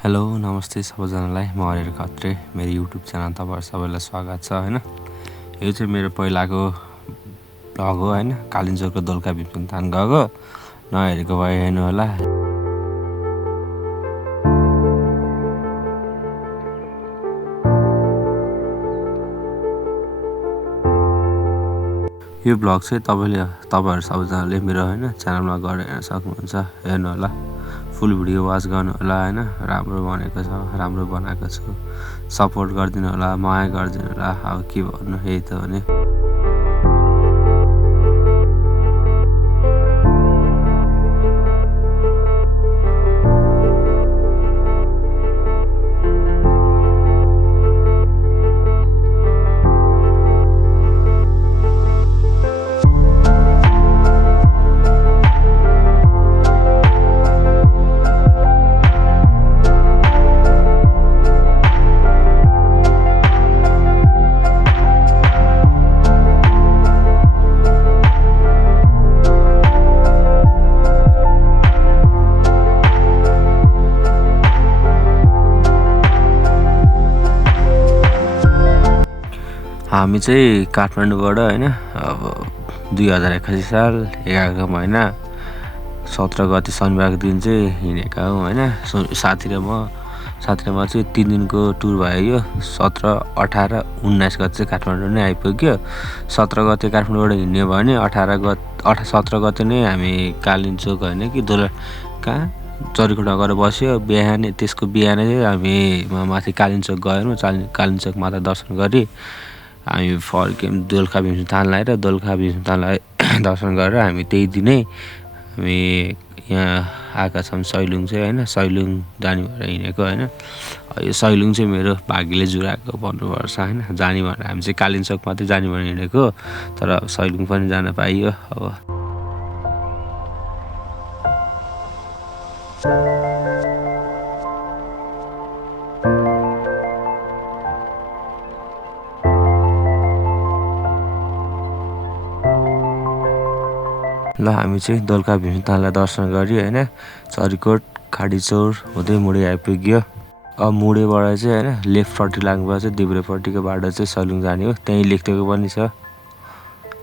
Hello नमस्ते सबैजनालाई म हरिहर खत्रे मेरो युट्युब च्यानल तपाईँहरू सबैलाई स्वागत छ हैन। यो चाहिँ मेरो पहिलाको भ्लग हो हैन। कालिन्चोकको दोलखा भीमसङ्गथान गएको नहेरेको भए हेर्नु होला। यो भ्लग चाहिँ तपाईँहरू सबैजनाले मेरो हैन च्यानलमा गएर हेर्न सक्नुहुन्छ। हेर्नु होला, फुल भिडियो वाच गर्नु होला हैन। राम्रो बनेको छ, राम्रो बनाएको छु, सपोर्ट गरिदिनु होला, माया गरिदिनु होला। अब के भन्नु, यही त हो नि। हामी चाहिँ काठमाडौँबाट हैन अब 2081 साल 11 महिना 17 गते शनिबारको दिन चाहिँ हिँडेका हौँ हैन। साथी र म चाहिँ 3 दिनको टुर भयो। 17, 18, 19 गते चाहिँ काठमाडौँ नै आइपुग्यो। 17 गते काठमाडौँबाट हिँड्यो भने 17 गते नै हामी कालिन्चोक हैन कि कहाँ चरीकोटा गएर बस्यो। त्यसको बिहानै चाहिँ हामी माथि कालिन्चोक गयौँ। कालिन्चोक माता दर्शन गरी हामी फर्क्यौँ दोलखा भीमसङ्गथानलाई र दोलखा भीमसङ्गथानलाई दर्शन गरेर हामी त्यही दिनै हामी यहाँ आएका छौँ सैलुङ चाहिँ हैन। सैलुङ जाने भएर हिँडेको हैन। यो सैलुङ चाहिँ मेरो भाग्यले जुराएको भन्नुपर्छ हैन। जाने भनेर हामी चाहिँ कालिन्चोक मात्रै जाने भनेर हिँडेको, तर सैलुङ पनि जान पाइयो। अब ल हामी चाहिँ दोलखा भीमसङ्गथानलाई दर्शन गरी हैन चरीकोट खाडीचौर हुँदै मुडे आइपुग्यो। अब मुडेबाट चाहिँ हैन लेफ्टपट्टि लाग्नुपर्छ, देब्रेपट्टिको बाटो चाहिँ सैलुङ जाने हो। त्यहीँ लेखिदिएको पनि छ।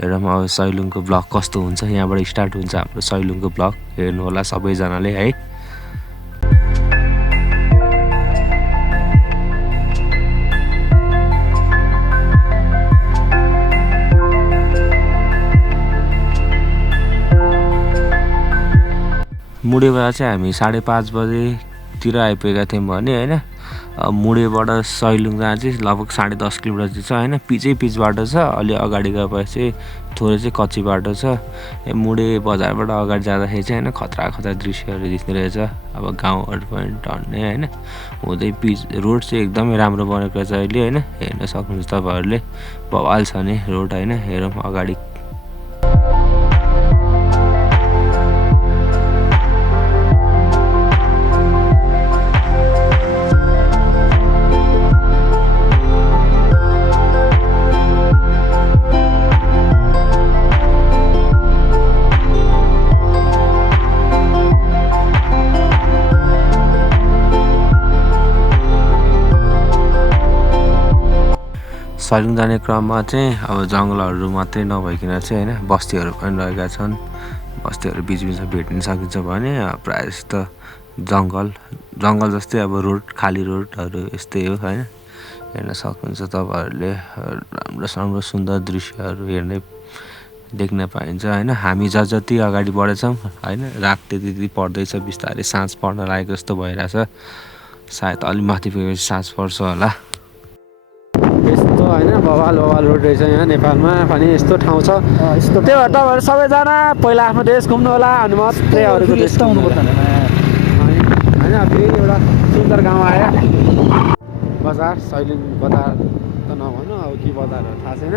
हेरौँ अब सैलुङको ब्लग कस्तो हुन्छ। यहाँबाट स्टार्ट हुन्छ हाम्रो सैलुङको ब्लग। हेर्नु होला सबैजनाले है। मुडेबाट चाहिँ हामी 5:30 बजेतिर आइपुगेका थियौँ भने हैन। मुडेबाट सैलुङ जान चाहिँ लगभग 10.5 किलोमिटर छ हैन। पिच बाटो छ। अलि अगाडि गएपछि थोरै चाहिँ कच्ची बाटो छ। मुडे बजारबाट अगाडि जाँदाखेरि चाहिँ हैन खतरा दृश्यहरू देख्ने रहेछ। अब गाउँहरू पनि टन्ने हैन हुँदै रोड चाहिँ एकदमै राम्रो बनेको रहेछ अहिले हैन। हेर्न सक्नुहुन्छ तपाईँहरूले, बवाल छ नि रोड हैन। हेरौँ अगाडि। सैलुङ जाने क्रममा चाहिँ अब जङ्गलहरू मात्रै नभइकन चाहिँ हैन बस्तीहरू पनि रहेका छन्। बस्तीहरू बिचमा भेट्न सकिन्छ भने प्रायः जस्तो जङ्गल जस्तै अब रोड, खाली रोडहरू यस्तै हो हैन। हेर्न सक्नुहुन्छ तपाईँहरूले, राम्रो सुन्दर दृश्यहरू देख्न पाइन्छ हैन। हामी जति अगाडि बढेछौँ हैन रात त्यति पर्दैछ। बिस्तारै साँझ पर्न लागेको जस्तो भइरहेछ। सायद अलि माथि पुगेपछि साँझ पर्छ होला। यस्तो हैन बवाल रोड रहेछ यहाँ नेपालमा पनि। यस्तो ठाउँ छ। त्यही भएर तपाईँहरू सबैजना पहिला आफ्नो देश घुम्नु होला अनि मात्रै अरूको देश हुनुपर्छ हैन। फेरि एउटा सुन्दर गाउँ आयो बजार। सैलुङ बजार त नभन्नु, अब के बजारहरू थाहा छैन।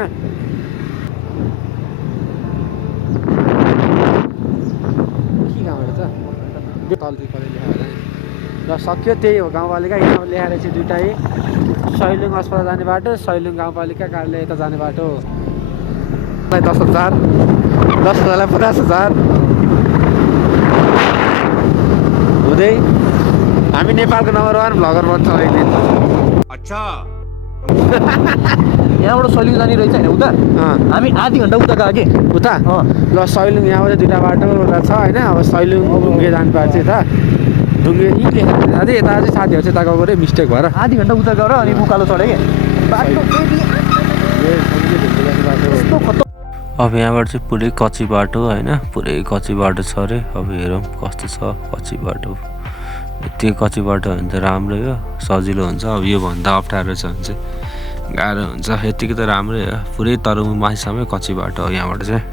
के गाउँ रहेछ तलतिर लेखाएर ल सक्यो। त्यही हो गाउँपालिका। यहाँ लेखाएर चाहिँ दुइटै सैलुङ अस्पताल जाने बाटो, सैलुङ गाउँपालिका कार्यालय यता जाने बाटो। 10,000, 10,000लाई 50,000 हुँदै हामी नेपालको नम्बर 1 भ्लगर बन्छौँ अहिले। अच्छा यहाँबाट सैलुङ जाने रहेछ होइन उता हामी आधी घन्टा उता गयो कि उता ल सैलुङ यहाँबाट 2टा बाटो छ होइन। अब सैलुङ ढुङ्गे जानुपर्छ यता ढुङ्गे यी लेखेर जाँदै यता चाहिँ साथीहरू चाहिँ यता गएको रे मिस्टेक भएर आधी घन्टा उता गएर अनि उकालो चढ्यो कि बाटो यस्तो खतम। अब यहाँबाट चाहिँ पुरै कच्ची बाटो होइन, पुरै कच्ची बाटो छ अरे। अब हेरौँ कस्तो छ कच्ची बाटो। यति कच्ची बाटो भने त राम्रो हो, सजिलो हुन्छ। अब योभन्दा अप्ठ्यारो छ भने चाहिँ गाह्रो हुन्छ। यतिकै त राम्रै हो पुरै तरु माथिसम्मै कच्ची बाटो हो यहाँबाट चाहिँ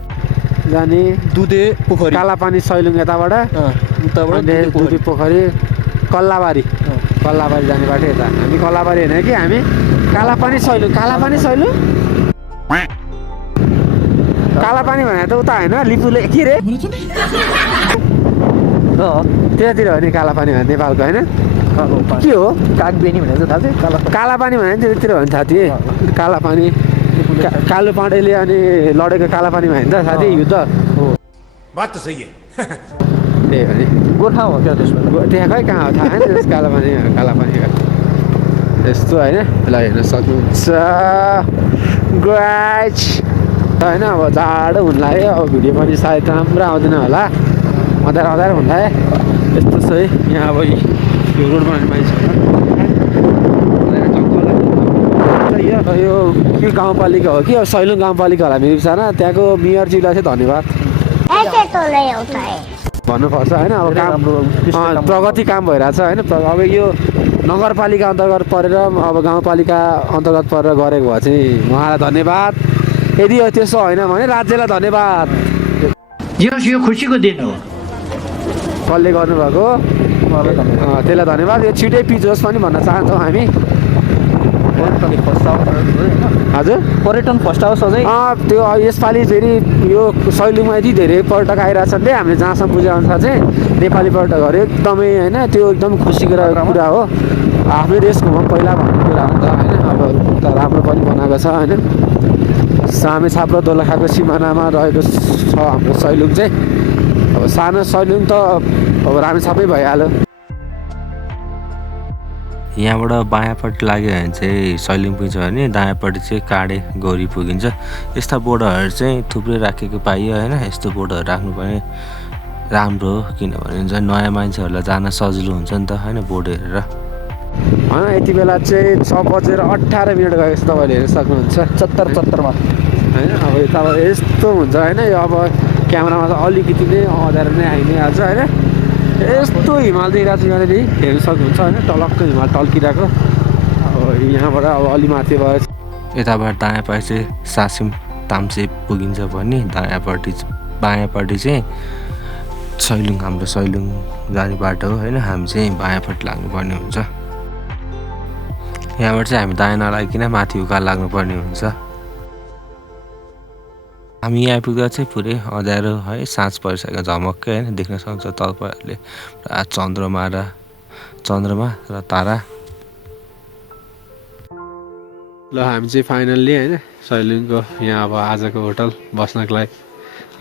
जाने। दुधे पोखरी कालापानी सैलुङ यताबाट उताबाट दुधे पोखरी कल्लाबारी जाने बाटो यता। हामी कल्लाबारी होइन कि हामी कालापानी सैलुङ कालापानी भने त उता होइन लिपुले के रे त्यतातिर हो नि कालापानी भने नेपालको होइन के हो कागबेनी भनेर थाहा छ कालापानी भने त्यतातिर हो नि साथी। कालापानी कालो पाँडेले अनि लडेको कालापानी भयो नि त साथी युद्ध बात त सही है त्यही हो नि गोर्खा हो क्या त्यसमा त्यहाँ खै कहाँ हो थाहा होइन कालापानी यस्तो होइन। ल हेर्न सक्नुहुन्छ गाइज होइन। अब जाडो हुन लाग्यो। अब भिडियो पनि सायद राम्रो आउँदैन होला, अँध्यारो हुन लाग्यो यस्तो छ है यहाँ। अब यो रोड बनाउने मान्छेहरू यो के गाउँपालिका हो कि अब सैलुङ गाउँपालिका होला मेरो विचारमा। त्यहाँको मेयरजीलाई चाहिँ धन्यवाद भन्नुपर्छ होइन। अब काम प्रगति काम भइरहेछ होइन। अब यो नगरपालिका अन्तर्गत परेर अब गाउँपालिका अन्तर्गत परेर गरेको भए चाहिँ उहाँलाई धन्यवाद। यदि त्यसो होइन भने राज्यलाई धन्यवाद। यो खुसीको दिन हो कसले गर्नुभएको त्यसलाई धन्यवाद। यो छिटै पिजोस् पनि भन्न चाहन्छौँ हामी। हजुर पर्यटन फर्स्ट हाउस अझै त्यो यसपालि फेरि यो सैलुङमा यति धेरै पर्यटक आइरहेछन् रे। हामीले जहाँसम्म बुझे अनुसार चाहिँ नेपाली पर्यटकहरू एकदमै होइन त्यो एकदम खुसीको कुरा हो। आफ्नै देश घुमौँ पहिला भन्ने कुरा हो नि त होइन। अब त राम्रो पनि बनाएको छ होइन। सामे छाप र दोलखाको सिमानामा रहेको छ हाम्रो सैलुङ चाहिँ। अब सानो सैलुङ त अब रामेछापै भइहाल्यो। यहाँबाट बायाँपट्टि लाग्यो भने चाहिँ सैलुङ पुग्छ भने दायाँपट्टि चाहिँ काँडे गौरी पुगिन्छ। यस्ता बोर्डहरू चाहिँ थुप्रै राखेको पाइयो होइन। यस्तो बोर्डहरू राख्नुपर्ने राम्रो हो किनभने चाहिँ नयाँ मान्छेहरूलाई जान सजिलो हुन्छ नि त होइन बोर्ड हेरेर होइन। यति बेला चाहिँ 6:18 गएको छ तपाईँले हेर्न सक्नुहुन्छ 77 होइन। अब यता यस्तो हुन्छ होइन। यो अब क्यामेरामा त अलिकति नै अँध्यारो नै आइ नै हाल्छ होइन। यस्तो हिमाल देखिरहेको छ यहाँनिर हेर्न सक्नुहुन्छ होइन। टलक्क हिमाल टल्किरहेको। अब यहाँबाट अब अलि माथि भयो यताबाट दायाँपट्टि चाहिँ सासिम ताम्से पुगिन्छ भने बायाँपट्टि चाहिँ सैलुङ हाम्रो सैलुङ जाने बाटो हो होइन। हामी चाहिँ बायाँपट्टि लाग्नुपर्ने हुन्छ। यहाँबाट चाहिँ हामी दायाँ नलागिकन माथि उकालो लाग्नुपर्ने हुन्छ। हामी यहाँ आइपुग्दा चाहिँ पुरै अँध्यारो है साँझ परिसकेको झमक्कै होइन। देख्न सक्छ तपाईँहरूले पुरा चन्द्रमा र तारा। ल हामी चाहिँ फाइनल्ली होइन सैलुङको यहाँ अब आजको होटल बस्नको लागि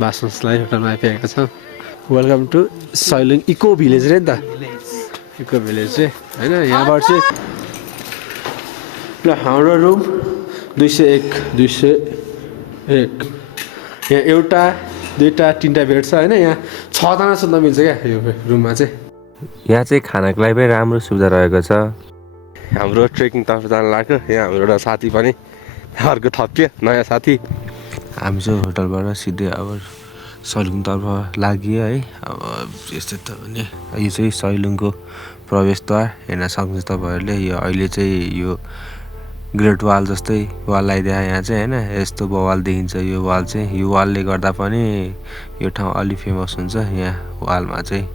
बासन्सलाई होटलमा आइपुगेका छौँ। Welcome to Sailung eco village रे नि त इको भिलेज चाहिँ होइन। यहाँबाट चाहिँ ल हाम्रो रुम 201 यहाँ एउटा 2टा 3टा बेड छ होइन। यहाँ 6जना सुत्न मिल्छ क्या यो रुममा चाहिँ। यहाँ चाहिँ खानाको लागि पनि राम्रो सुविधा रहेको छ। हाम्रो ट्रेकिङतर्फ जान लाग्यो। यहाँ हाम्रो एउटा साथी पनि अर्को थपियो नयाँ साथी। हामी चाहिँ होटलबाट सिधै अब सैलुङतर्फ लाग्यो है। अब यस्तै त भने यो चाहिँ सैलुङको प्रवेशद्वार हेर्न सक्नुहुन्छ तपाईँहरूले। यो अहिले चाहिँ यो ग्रेट वाल जस्तै वाल लगाइदिए यहाँ चाहिँ होइन। यस्तो वाल देखिन्छ। यो वाल चाहिँ यो वालले गर्दा पनि यो ठाउँ अलि फेमस हुन्छ। यहाँ वालमा चाहिँ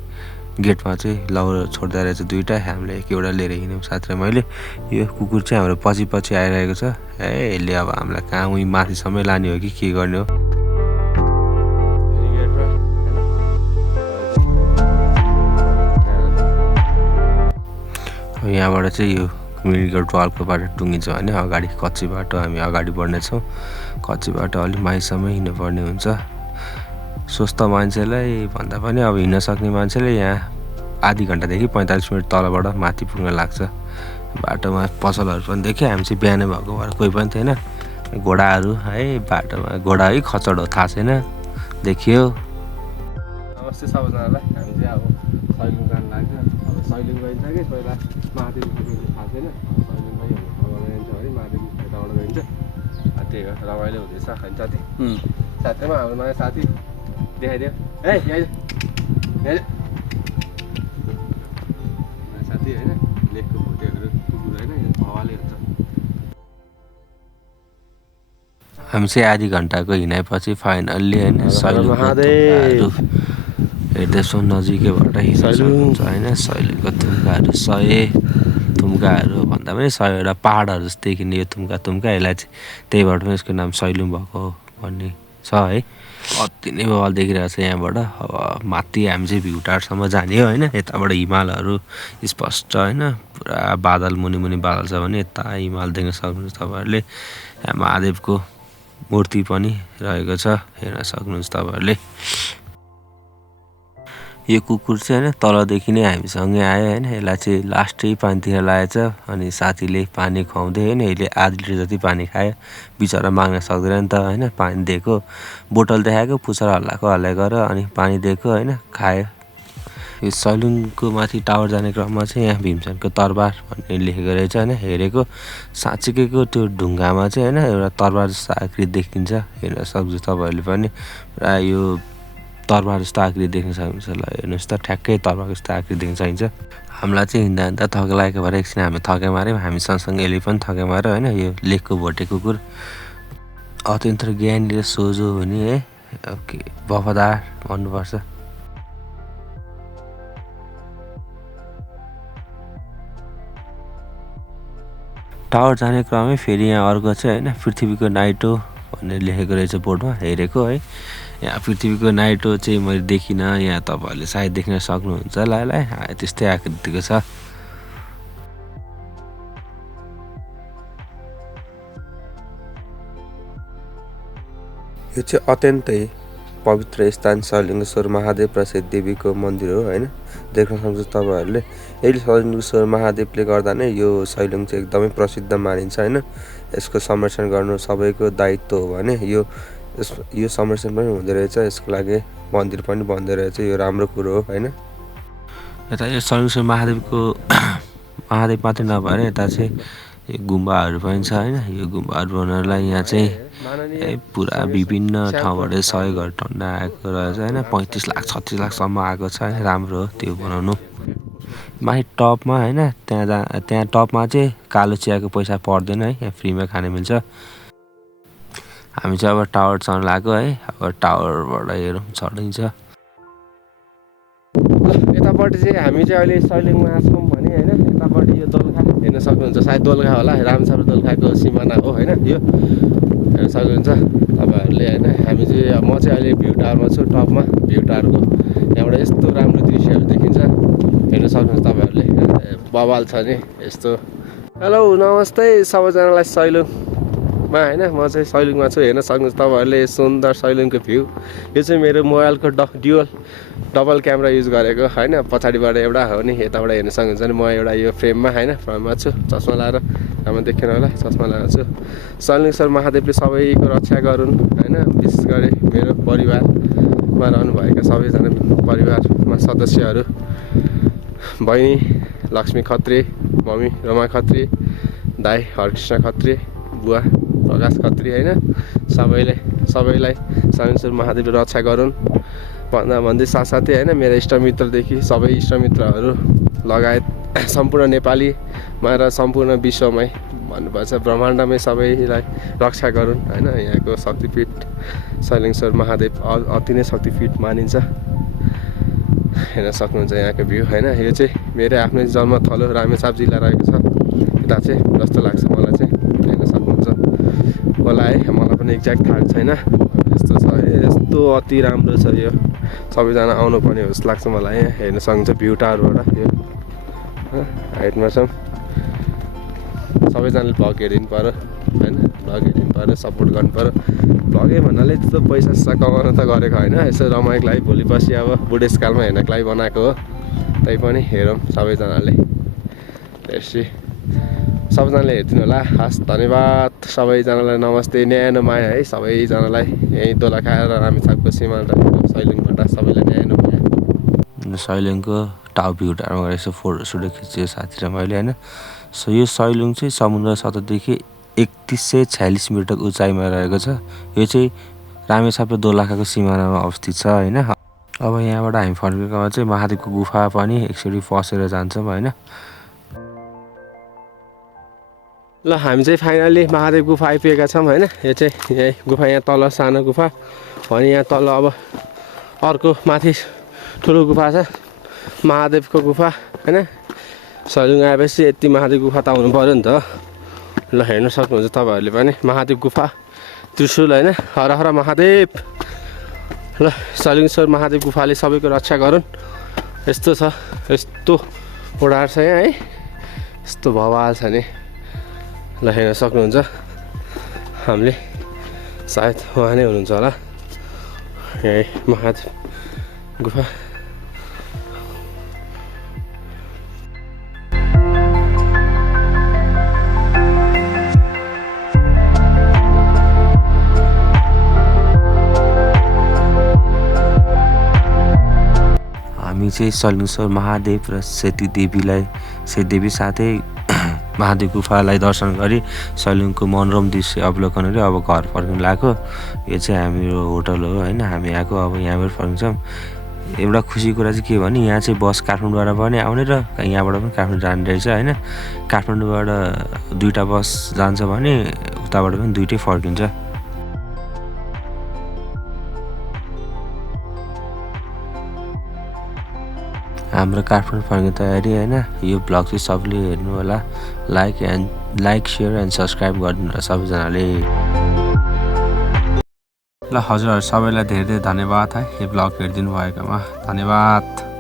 गेटमा चाहिँ लौरो छोड्दा रहेछ 2टा। हामीले एउटा लिएर हिँड्यौँ साथी र मैले। यो कुकुर चाहिँ हाम्रो पछि आइरहेको छ यसले अब हामीलाई कहाँ उहीँ माथिसम्मै लाने हो कि के गर्ने हो। यहाँबाट चाहिँ यो मिरिगेट वालको बाटो टुङ्गिन्छ भने अगाडि कच्ची बाटो हामी अगाडि बढ्नेछौँ। कच्ची बाटो अलिक माथिसम्म हिँड्नुपर्ने हुन्छ। स्वस्थ मान्छेलाई भन्दा पनि अब हिँड्न सक्ने मान्छेले यहाँ आधी घन्टादेखि 45 मिनट तलबाट माथि पुग्न लाग्छ। बाटोमा पसलहरू पनि देख्यो। हामी चाहिँ बिहानै भएको भएर कोही पनि थिएन। घोडाहरू है बाटोमा घोडा है खचड हो थाहा छैन देखियो। नमस्ते सबैजनालाई। हामी चाहिँ अब सैलुङ जान लाग्छ। अब सैलुङ गइन्छ कि पहिला महादेव थाहा छैन। सैलुङ गइन्छ भने महादेव यताबाट गइन्छ। त्यही हो रमाइलो हुँदैछ होइन साथी। साथैमा हाम्रो नयाँ साथी देखाइदियो है यहाँ साथी होइन लेखको भोटेहरू कुकुर होइन हावाले हुन्छ। हामी चाहिँ आधी घन्टाको हिँडाइपछि फाइनल्ली होइन सैलुङहरू हेर्दैछौँ नजिकैबाट हिँड्न सक्नुहुन्छ होइन। सैलुङको थुम्काहरू भन्दा पनि 100वटा पाहाडहरू जस्तो देखिने यो थुम्का यसलाई चाहिँ त्यहीबाट पनि यसको नाम सैलुङ भएको भन्ने छ है। अति नै बवाल देखिरहेको छ यहाँबाट। अब माथि हामी चाहिँ भ्यू टावरसम्म जाने हो होइन। यताबाट हिमालहरू स्पष्ट होइन पुरा बादल मुनि बादल छ भने यता हिमाल देख्न सक्नुहुन्छ तपाईँहरूले। यहाँ महादेवको मूर्ति पनि रहेको छ हेर्न सक्नुहुन्छ तपाईँहरूले। यो कुकुर चाहिँ होइन तलदेखि नै हामीसँगै आयो होइन। यसलाई चाहिँ लास्टै पानीतिर लागेछ अनि साथीले पानी खुवाउँदै होइन यसले आधी लिटर जति पानी खायो। बिचरा माग्न सक्दैन नि त होइन। पानी दिएको बोतल देखाएको पुच्छर हल्लाइ गर अनि पानी दिएको होइन खायो। यो सैलुङको माथि टावर जाने क्रममा चाहिँ यहाँ भीमसेनको तरबार भन्ने लेखेको रहेछ होइन। हेरेको साँच्चीकैको त्यो ढुङ्गामा चाहिँ होइन एउटा तरबार जस्तो आकृति देखिन्छ हेर्न सक्छु तपाईँहरूले पनि। पुरा यो तरबार जस्तो आकृति देख्न सक्नुहुन्छ। ल हेर्नुहोस् त ठ्याक्कै तरबार जस्तो आकृति देख्न सकिन्छ। हामीलाई चाहिँ हिँड्दा थक लागेको भएर एकछिन हामी थके माऱ्यौँ। हामी सँगसँगै यसले पनि थके माऱ्यो होइन। यो लेखको भोटे कुकुर अत्यन्त ज्ञानी र सोझो हुने है वफादार भन्नुपर्छ। टावर जाने क्रममै फेरि यहाँ अर्को चाहिँ होइन पृथ्वीको नाइटो भनेर लेखेको रहेछ बोर्डमा हेरेको है। यहाँ पृथ्वीको नाइटो चाहिँ मैले देखिनँ। यहाँ तपाईँहरूले सायद देख्न सक्नुहुन्छ ल त्यस्तै आकृतिको छ। यो चाहिँ अत्यन्तै पवित्र स्थान सैलुङेश्वर महादेव प्रसिद्ध देवीको मन्दिर हो होइन। देख्न सक्नुहुन्छ तपाईँहरूले। यही सैलुङेश्वर महादेवले गर्दा नै यो सैलुङ चाहिँ एकदमै प्रसिद्ध मानिन्छ होइन। यसको संरक्षण गर्नु सबैको दायित्व हो भने यो संरक्षण पनि हुँदो रहेछ। यसको लागि मन्दिर पनि बन्दै रहेछ। यो राम्रो कुरो हो होइन। यता यो सैलुङेश्वर महादेव मात्रै नभएर यता चाहिँ यो गुम्बाहरू पनि छ होइन। यो गुम्बाहरू बनाउनलाई यहाँ चाहिँ पुरा विभिन्न ठाउँबाट सहयोगहरू टन्डा आएको रहेछ होइन। 35 लाख 36 लाखसम्म आएको छ होइन। राम्रो हो त्यो बनाउनु। माथि टपमा होइन त्यहाँ टपमा चाहिँ कालो चियाको पैसा पर्दैन है। यहाँ फ्रीमा खान मिल्छ। हामी चाहिँ अब टावर चढ्न लाग्यो है। अब टावरबाट हेरौँ चढिन्छ। यतापट्टि चाहिँ हामी चाहिँ अहिले सैलुङमा छौँ भने होइन। यतापट्टि यो दोलखा हेर्न सक्नुहुन्छ। सायद दोलखा होला रामछाप दोलखाको सिमाना हो होइन। यो हेर्न सक्नुहुन्छ तपाईँहरूले होइन। हामी चाहिँ म चाहिँ अहिले भ्यू टावरमा छु टपमा। भ्यू टावरको यहाँबाट यस्तो राम्रो दृश्यहरू देखिन्छ हेर्न सक्नुहुन्छ तपाईँहरूले। बवाल छ नि यस्तो। हेलो नमस्ते सबैजनालाई सैलुङमा होइन। म चाहिँ सैलुङमा छु हेर्न सक्नुहुन्छ तपाईँहरूले सुन्दर सैलुङको भ्यू। यो चाहिँ मेरो मोबाइलको डबल क्यामेरा युज गरेको होइन। पछाडिबाट एउटा हो नि यताबाट हेर्न सक्नुहुन्छ नि। म एउटा यो फ्रेममा होइन फ्रेममा छु चस्मा लाएर। राम्रो देखेन होला चस्मा लगाएको छु। सैलुङेश्वर महादेवले सबैको रक्षा गरून् होइन। विशेष गरी मेरो परिवारमा रहनुभएका सबैजना परिवारमा सदस्यहरू बहिनी लक्ष्मी खत्री, मम्मी रमा खत्री, दाई हरकृष्ण खत्री, बुवा प्रकाश खत्री होइन। सबैलाई सैलुङेश्वर महादेवले रक्षा गरून् भन्दै साथसाथै होइन मेरो इष्टमित्रदेखि सबै इष्टमित्रहरू लगायत सम्पूर्ण नेपालीमा र सम्पूर्ण विश्वमै भन्नुपर्छ ब्रह्माण्डमै सबैलाई रक्षा गरून् होइन। यहाँको शक्तिपीठ सैलुङेश्वर महादेव अति नै शक्तिपीठ मानिन्छ। हेर्न सक्नुहुन्छ यहाँको भ्यू होइन। यो चाहिँ मेरो आफ्नै जन्मथलो रामेछाप जिल्ला रहेको छ यता चाहिँ जस्तो लाग्छ मलाई चाहिँ हेर्न सक्नुहुन्छ होला है। मलाई पनि एक्ज्याक्ट थाहा छैन। यस्तो छ यस्तो अति राम्रो छ यो। सबैजना आउनुपर्ने हो जस्तो लाग्छ मलाई। यहाँ हेर्न सक्नुहुन्छ भ्यू टावरबाट यो हाइटमा छौँ। सबैजनाले भ्लग हेरिदिनु पऱ्यो होइन। भ्लग हेरिदिनु पऱ्यो सपोर्ट गर्नु पऱ्यो। भ्लगै भन्नाले त्यस्तो पैसा कमाउन त गरेको होइन। यसो रमाइको लागि भोलि पछि अब बुढेसकालमा हेर्नको लागि बनाएको हो तै पनि हेरौँ सबैजनाले हेर्छु सबैजनाले हेरिदिनु होला हस् धन्यवाद सबैजनालाई नमस्ते न्यानो माया है सबैजनालाई यहीँ दोलखा र रामेछापको सीमा सैलुङबाट सबैलाई न्यानो माया सैलुङको टाउपी उठाएर गएर यसो फोटोसोटो खिच्यो साथी र मैले होइन सो यो सैलुङ चाहिँ समुद्र सतहदेखि 3146 मिटर उचाइमा रहेको छ यो चाहिँ रामेछाप र दोलखाको सिमानामा अवस्थित छ होइन अब यहाँबाट हामी फर्केकोमा चाहिँ महादेवको गुफा पनि एकचोटि पसेर जान्छौँ होइन ल हामी चाहिँ फाइनली महादेव गुफा आइपुगेका छौँ होइन यो चाहिँ यही गुफा यहाँ तल सानो गुफा अनि यहाँ तल अब अर्को माथि ठुलो गुफा छ महादेवको गुफा होइन सैलुङ आएपछि यति महादेव गुफा त आउनु पऱ्यो नि त ल हेर्न सक्नुहुन्छ तपाईँहरूले पनि महादेव गुफा त्रिशूल होइन हर हर महादेव ल सैलुङेश्वर महादेव गुफाले सबैको रक्षा गरून् यस्तो छ यस्तो ओडार छ यहाँ है यस्तो भवाल छ नि ल हेर्न सक्नुहुन्छ हामीले सायद उहाँ नै हुनुहुन्छ होला यही महादेव गुफा हामी चाहिँ सैलुङेश्वर महादेव र सेती देवी साथै महादेव गुफालाई दर्शन गरी सैलुङको मनोरम दृश्य अवलोकन गरी अब घर फर्किनु लाग्यो यो चाहिँ हाम्रो होटल हो होइन हामी आएको अब यहाँबाट फर्किन्छौँ एउटा खुसी कुरा चाहिँ के भने यहाँ चाहिँ बस काठमाडौँबाट पनि आउने र यहाँबाट पनि काठमाडौँ जाने रहेछ होइन काठमाडौँबाट 2टा बस जान्छ भने उताबाट पनि 2टै फर्किन्छ हाम्रो काठमाडौँ फर्किने तयारी होइन यो ब्लग चाहिँ सबले हेर्नु होला लाइक सेयर एन्ड सब्सक्राइब गरिदिनु होला सबैजनाले ल हजुरहरू सबैलाई धेरै धेरै धन्यवाद है यो ब्लग हेरिदिनु भएकोमा धन्यवाद